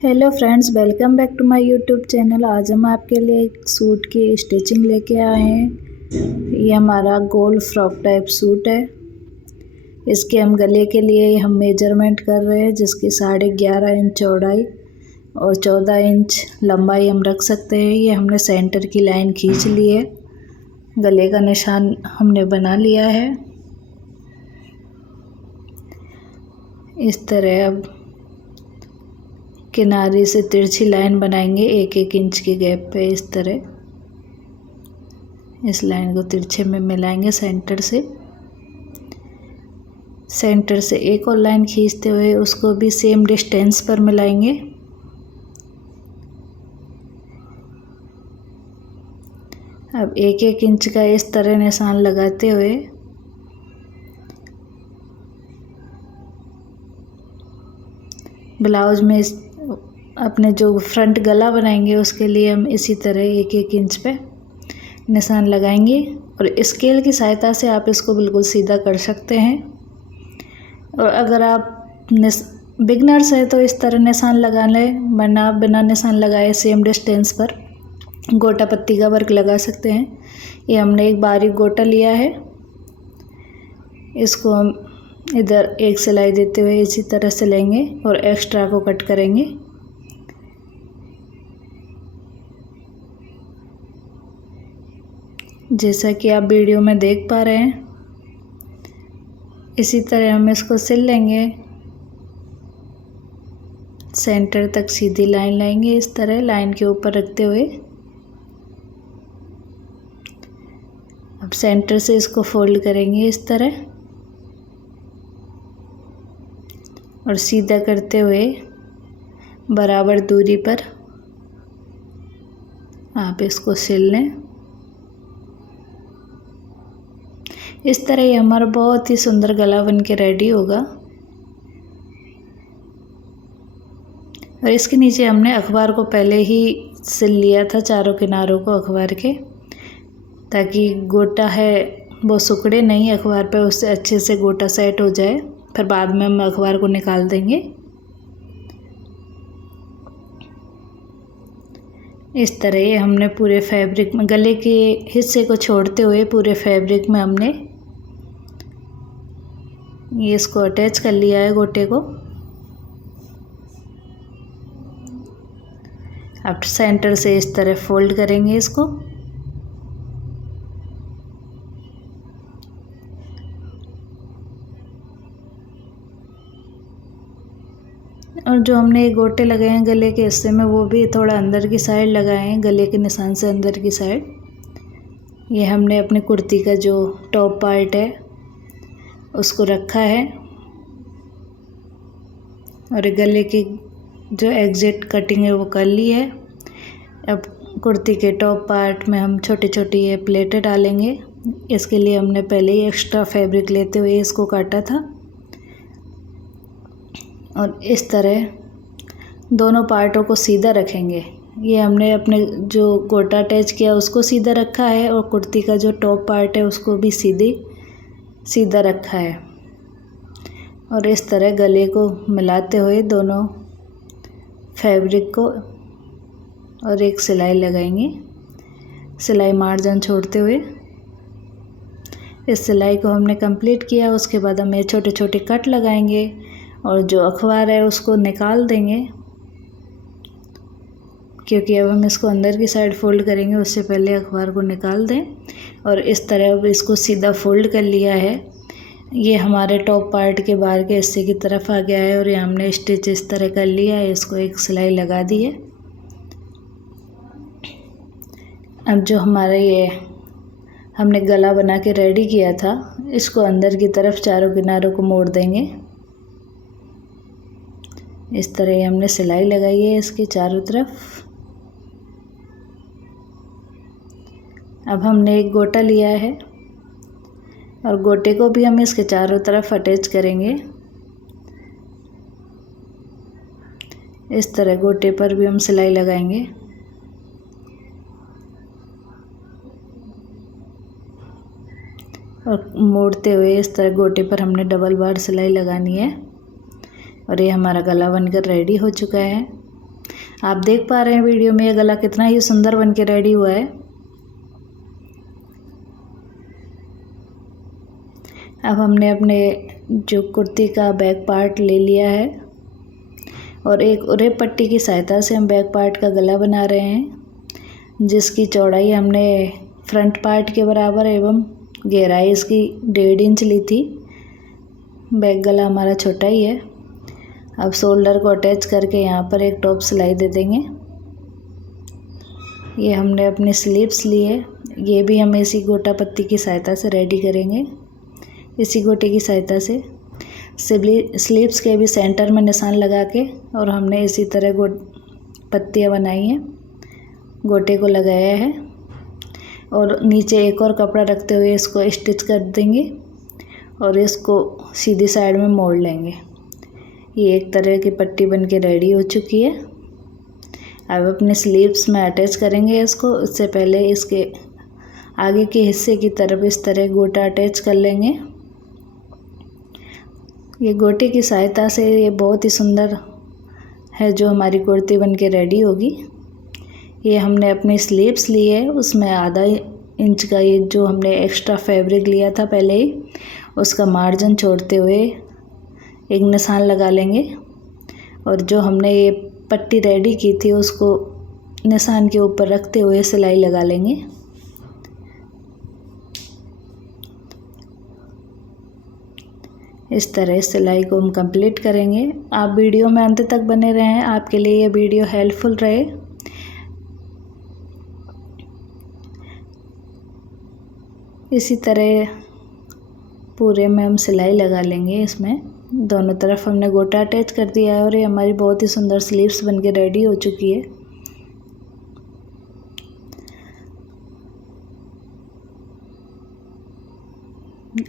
Hello friends, welcome back to my YouTube channel. आज हम आपके लिए एक सूट की स्टिचिंग लेके आए हैं। ये हमारा गोल फ्रॉक टाइप सूट है। इसके हम गले के लिए हम मेजरमेंट कर रहे हैं, जिसकी 11.5 इंच चौड़ाई और 14 इंच लंबाई हम रख सकते हैं। ये हमने सेंटर की लाइन खींच ली है। गले का निशान हमने बना लिया है। इस तरह अब किनारे से तिरछी लाइन बनाएंगे 1-1 इंच के गैप पे। इस तरह इस लाइन को तिरछे में मिलाएंगे सेंटर से एक और लाइन खींचते हुए उसको भी सेम डिस्टेंस पर मिलाएंगे। अब 1-1 इंच का इस तरह निशान लगाते हुए ब्लाउज में अपने जो फ्रंट गला बनाएंगे उसके लिए हम इसी तरह 1-1 इंच पे निशान लगाएंगे। और स्केल की सहायता से आप इसको बिल्कुल सीधा कर सकते हैं। और अगर आप बिगनर्स है तो इस तरह निशान लगा लें, वरना आप बिना निशान लगाए सेम डिस्टेंस पर गोटा पत्ती का वर्क लगा सकते हैं। ये हमने एक बारीक गोटा लिया है। इसको हम इधर एक सिलाई देते हुए इसी तरह से लेंगे और एक्स्ट्रा को कट करेंगे। जैसा कि आप वीडियो में देख पा रहे हैं, इसी तरह हम इसको सिल लेंगे। सेंटर तक सीधी लाइन लाएंगे, इस तरह लाइन के ऊपर रखते हुए। अब सेंटर से इसको फोल्ड करेंगे इस तरह और सीधा करते हुए बराबर दूरी पर आप इसको सिल लें। इस तरह ये हमारा बहुत ही सुंदर गला बन के रेडी होगा। और इसके नीचे हमने अखबार को पहले ही सिल लिया था, चारों किनारों को अखबार के, ताकि गोटा है वो सिकुड़े नहीं अखबार पे, उससे अच्छे से गोटा सेट हो जाए। फिर बाद में हम अखबार को निकाल देंगे। इस तरह हमने पूरे फैब्रिक में गले के हिस्से को छोड़ते हुए पूरे फैब्रिक में हमने ये इसको अटैच कर लिया है गोटे को। अब सेंटर से इस तरह फोल्ड करेंगे इसको और जो हमने गोटे लगाए हैं गले के हिस्से में वो भी थोड़ा अंदर की साइड लगाए हैं, गले के निशान से अंदर की साइड। ये हमने अपनी कुर्ती का जो टॉप पार्ट है उसको रखा है और गले की जो एग्जैक्ट कटिंग है वो कर ली है। अब कुर्ती के टॉप पार्ट में हम छोटे छोटे ये प्लेटें डालेंगे। इसके लिए हमने पहले ही एक्स्ट्रा फैब्रिक लेते हुए इसको काटा था और इस तरह दोनों पार्टों को सीधा रखेंगे। ये हमने अपने जो गोटा अटैच किया उसको सीधा रखा है और कुर्ती का जो टॉप पार्ट है उसको भी सीधा रखा है। और इस तरह गले को मिलाते हुए दोनों फैब्रिक को और एक सिलाई लगाएंगे, सिलाई मार्जिन छोड़ते हुए। इस सिलाई को हमने कंप्लीट किया। उसके बाद हम ये छोटे छोटे कट लगाएंगे और जो अखबार है उसको निकाल देंगे, क्योंकि अब हम इसको अंदर की साइड फोल्ड करेंगे, उससे पहले अखबार को निकाल दें। और इस तरह अब इसको सीधा फोल्ड कर लिया है। ये हमारे टॉप पार्ट के बाहर के हिस्से की तरफ आ गया है और ये हमने स्टिच इस तरह कर लिया है। इसको एक सिलाई लगा दी है। अब जो हमारा ये हमने गला बना के रेडी किया था, इसको अंदर की तरफ चारों किनारों को मोड़ देंगे। इस तरह हमने सिलाई लगाई है इसके चारों तरफ। अब हमने एक गोटा लिया है और गोटे को भी हम इसके चारों तरफ अटैच करेंगे। इस तरह गोटे पर भी हम सिलाई लगाएंगे और मोड़ते हुए इस तरह गोटे पर हमने डबल बार सिलाई लगानी है। और ये हमारा गला बनकर रेडी हो चुका है। आप देख पा रहे हैं वीडियो में ये गला कितना ही सुंदर बन के रेडी हुआ है। अब हमने अपने जो कुर्ती का बैक पार्ट ले लिया है और एक उरेब पट्टी की सहायता से हम बैक पार्ट का गला बना रहे हैं, जिसकी चौड़ाई हमने फ्रंट पार्ट के बराबर एवं गहराई इसकी 1.5 इंच ली थी। बैक गला हमारा छोटा ही है। अब शोल्डर को अटैच करके यहाँ पर एक टॉप सिलाई दे देंगे। ये हमने अपनी स्लीव्स ली है, ये भी हम इसी गोटा पत्ती की सहायता से रेडी करेंगे। इसी गोटे की सहायता से स्लीव्स के भी सेंटर में निशान लगा के और हमने इसी तरह पत्तियाँ बनाई हैं, गोटे को लगाया है और नीचे एक और कपड़ा रखते हुए इसको स्टिच कर देंगे और इसको सीधी साइड में मोड़ लेंगे। ये एक तरह की पट्टी बन के रेडी हो चुकी है। अब अपने स्लीव्स में अटैच करेंगे इसको। उससे पहले इसके आगे के हिस्से की तरफ इस तरह गोटा अटैच कर लेंगे। ये गोटे की सहायता से ये बहुत ही सुंदर है जो हमारी कुर्ती बन के रेडी होगी। ये हमने अपनी स्लीव्स ली है, उसमें आधा इंच का ये जो हमने एक्स्ट्रा फैब्रिक लिया था पहले ही, उसका मार्जिन छोड़ते हुए एक निशान लगा लेंगे और जो हमने ये पट्टी रेडी की थी उसको निशान के ऊपर रखते हुए सिलाई लगा लेंगे। इस तरह सिलाई को हम कंप्लीट करेंगे। आप वीडियो में अंत तक बने रहें, आपके लिए ये वीडियो हेल्पफुल रहे। इसी तरह पूरे में हम सिलाई लगा लेंगे। इसमें दोनों तरफ हमने गोटा अटैच कर दिया है और ये हमारी बहुत ही सुंदर स्लीव्स बन के रेडी हो चुकी है।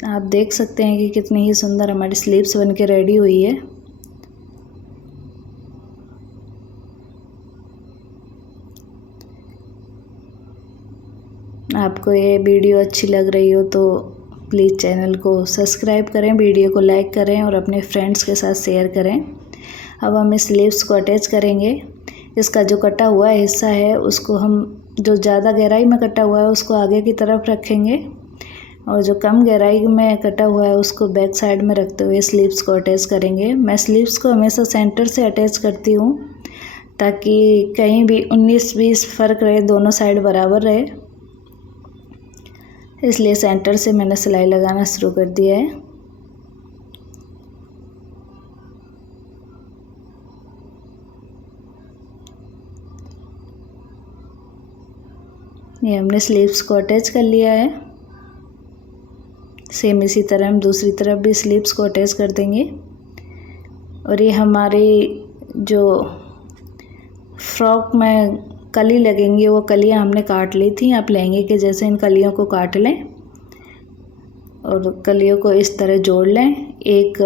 आप देख सकते हैं कि कितनी ही सुंदर हमारी स्लीव्स बन के रेडी हुई है। आपको ये वीडियो अच्छी लग रही हो तो प्लीज़ चैनल को सब्सक्राइब करें, वीडियो को लाइक करें और अपने फ्रेंड्स के साथ शेयर करें। अब हम इस स्लीव्स को अटैच करेंगे। इसका जो कटा हुआ हिस्सा है उसको हम जो ज़्यादा गहराई में कटा हुआ है उसको आगे की तरफ रखेंगे और जो कम गहराई में कटा हुआ है उसको बैक साइड में रखते हुए स्लीव्स को अटैच करेंगे। मैं स्लीव्स को हमेशा सेंटर से अटैच करती हूँ ताकि कहीं भी 19-20 फ़र्क रहे, दोनों साइड बराबर रहे, इसलिए सेंटर से मैंने सिलाई लगाना शुरू कर दिया है। ये हमने स्लीव्स को अटैच कर लिया है। सेम इसी तरह हम दूसरी तरफ भी स्लीव्स को अटैच कर देंगे। और ये हमारी जो फ्रॉक में कली लगेंगी वो कलियां हमने काट ली थी। आप लहंगे के जैसे इन कलियों को काट लें और कलियों को इस तरह जोड़ लें। एक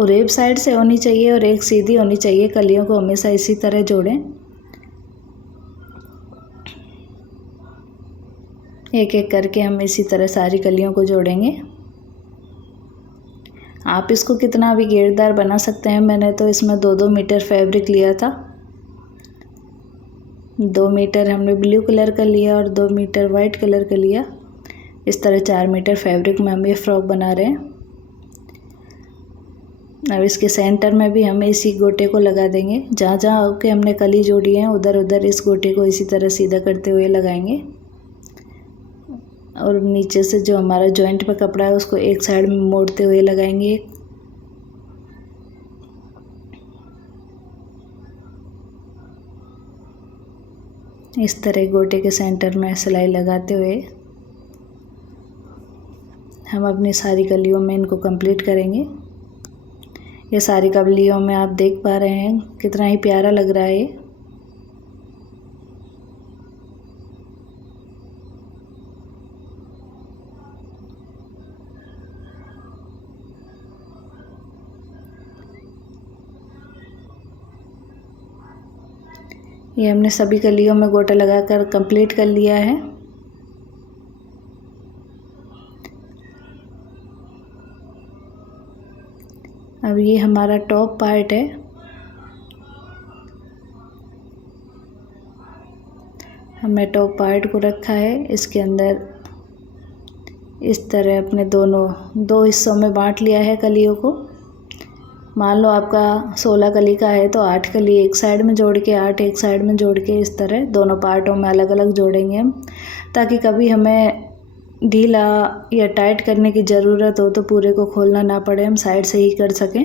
उरेब साइड से होनी चाहिए और एक सीधी होनी चाहिए। कलियों को हमेशा इसी तरह जोड़ें। एक एक करके हम इसी तरह सारी कलियों को जोड़ेंगे। आप इसको कितना भी घेरदार बना सकते हैं। मैंने तो इसमें 2-2 मीटर फैब्रिक लिया था। 2 मीटर हमने ब्लू कलर का लिया और 2 मीटर वाइट कलर का लिया। इस तरह 4 मीटर फैब्रिक में हम ये फ्रॉक बना रहे हैं। अब इसके सेंटर में भी हम इसी गोटे को लगा देंगे। जहाँ जहाँ के हमने कली जोड़ी है उधर उधर इस गोटे को इसी तरह सीधा करते हुए लगाएंगे और नीचे से जो हमारा जॉइंट पे कपड़ा है उसको एक साइड में मोड़ते हुए लगाएंगे। इस तरह गोटे के सेंटर में सिलाई लगाते हुए हम अपनी सारी कलियों में इनको कंप्लीट करेंगे। ये सारी कलियों में आप देख पा रहे हैं कितना ही प्यारा लग रहा है ये हमने सभी कलियों में गोटा लगाकर कंप्लीट कर लिया है। अब ये हमारा टॉप पार्ट है। हमने टॉप पार्ट को रखा है, इसके अंदर इस तरह अपने दो हिस्सों में बांट लिया है कलियों को। मान लो आपका 16 कली का है तो 8 कली एक साइड में जोड़ के 8 एक साइड में जोड़ के इस तरह दोनों पार्टों में अलग अलग जोड़ेंगे हम, ताकि कभी हमें ढीला या टाइट करने की ज़रूरत हो तो पूरे को खोलना ना पड़े, हम साइड से ही कर सकें।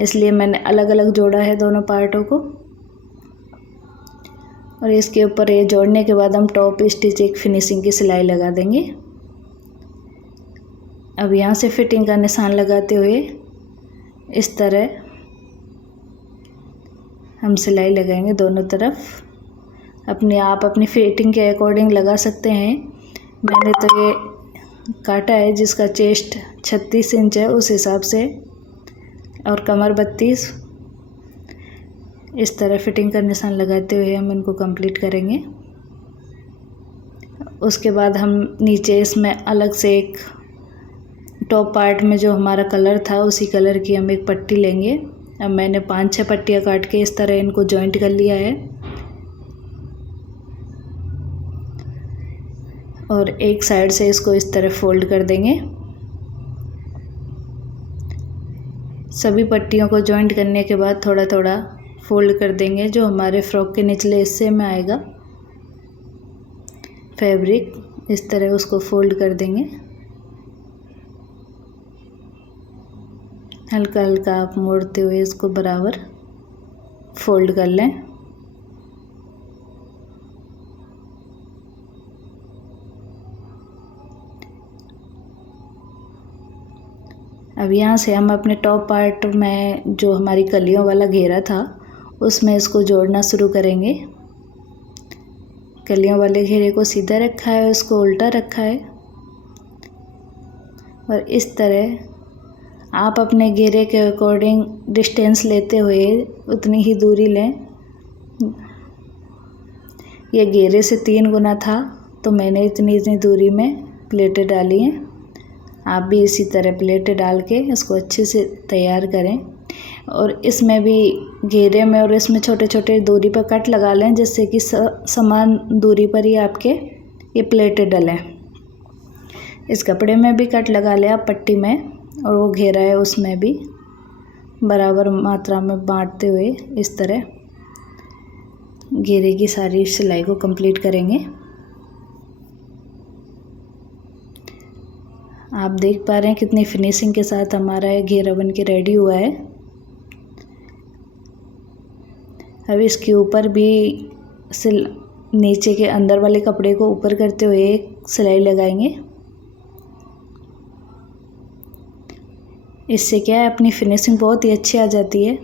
इसलिए मैंने अलग अलग जोड़ा है दोनों पार्टों को। और इसके ऊपर ये जोड़ने के बाद हम टॉप स्टिच एक फिनिशिंग की सिलाई लगा देंगे। अब यहाँ से फिटिंग का निशान लगाते हुए इस तरह हम सिलाई लगाएंगे दोनों तरफ। आप अपनी फिटिंग के अकॉर्डिंग लगा सकते हैं। मैंने तो ये काटा है जिसका चेस्ट 36 इंच है उस हिसाब से, और कमर 32। इस तरह फिटिंग का निशान लगाते हुए हम इनको कंप्लीट करेंगे। उसके बाद हम नीचे इसमें अलग से एक टॉप पार्ट में जो हमारा कलर था उसी कलर की हम एक पट्टी लेंगे। अब मैंने 5-6 पट्टियाँ काट के इस तरह इनको जॉइंट कर लिया है, और एक साइड से इसको इस तरह फोल्ड कर देंगे। सभी पट्टियों को जॉइंट करने के बाद थोड़ा थोड़ा फोल्ड कर देंगे, जो हमारे फ्रॉक के निचले हिस्से में आएगा फैब्रिक, इस तरह उसको फोल्ड कर देंगे। हल्का हल्का आप मोड़ते हुए इसको बराबर फोल्ड कर लें। अब यहाँ से हम अपने टॉप पार्ट में जो हमारी कलियों वाला घेरा था उसमें इसको जोड़ना शुरू करेंगे। कलियों वाले घेरे को सीधा रखा है, उसको उल्टा रखा है, और इस तरह आप अपने घेरे के अकॉर्डिंग डिस्टेंस लेते हुए उतनी ही दूरी लें। ये घेरे से 3 गुना था तो मैंने इतनी दूरी में प्लेटें डाली हैं। आप भी इसी तरह प्लेटें डाल के इसको अच्छे से तैयार करें, और इसमें भी घेरे में और इसमें छोटे छोटे दूरी पर कट लगा लें, जिससे कि समान दूरी पर ही आपके ये प्लेटें डलें। इस कपड़े में भी कट लगा लें आप पट्टी में, और वो घेरा है उसमें भी बराबर मात्रा में बांटते हुए इस तरह घेरे की सारी सिलाई को कंप्लीट करेंगे। आप देख पा रहे हैं कितनी फिनिशिंग के साथ हमारा ये घेरा बन के रेडी हुआ है। अब इसके ऊपर भी नीचे के अंदर वाले कपड़े को ऊपर करते हुए एक सिलाई लगाएंगे। इससे क्या है, अपनी फिनिशिंग बहुत ही अच्छी आ जाती है।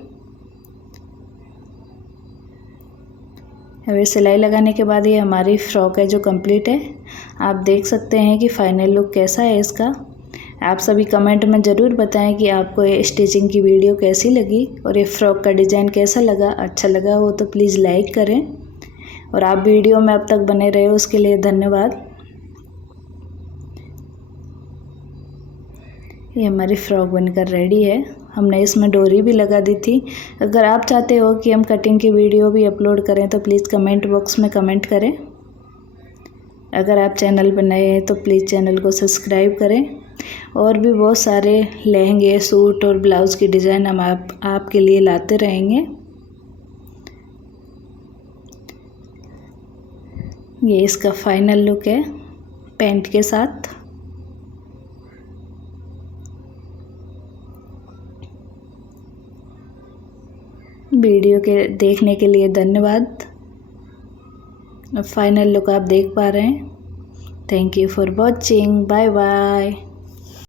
अब ये सिलाई लगाने के बाद ये हमारी फ्रॉक है जो कंप्लीट है। आप देख सकते हैं कि फाइनल लुक कैसा है इसका। आप सभी कमेंट में ज़रूर बताएं कि आपको ये स्टिचिंग की वीडियो कैसी लगी और ये फ्रॉक का डिज़ाइन कैसा लगा। अच्छा लगा हो तो प्लीज़ लाइक करें, और आप वीडियो में अब तक बने रहे हो उसके लिए धन्यवाद। ये हमारी फ्रॉक बनकर रेडी है। हमने इसमें डोरी भी लगा दी थी। अगर आप चाहते हो कि हम कटिंग की वीडियो भी अपलोड करें तो प्लीज़ कमेंट बॉक्स में कमेंट करें। अगर आप चैनल पर नए हैं तो प्लीज़ चैनल को सब्सक्राइब करें। और भी बहुत सारे लहंगे, सूट और ब्लाउज़ की डिज़ाइन हम आपके लिए लाते रहेंगे। ये इसका फाइनल लुक है पैंट के साथ। वीडियो के देखने के लिए धन्यवाद। फाइनल लुक आप देख पा रहे हैं। Thank you for watching. Bye bye.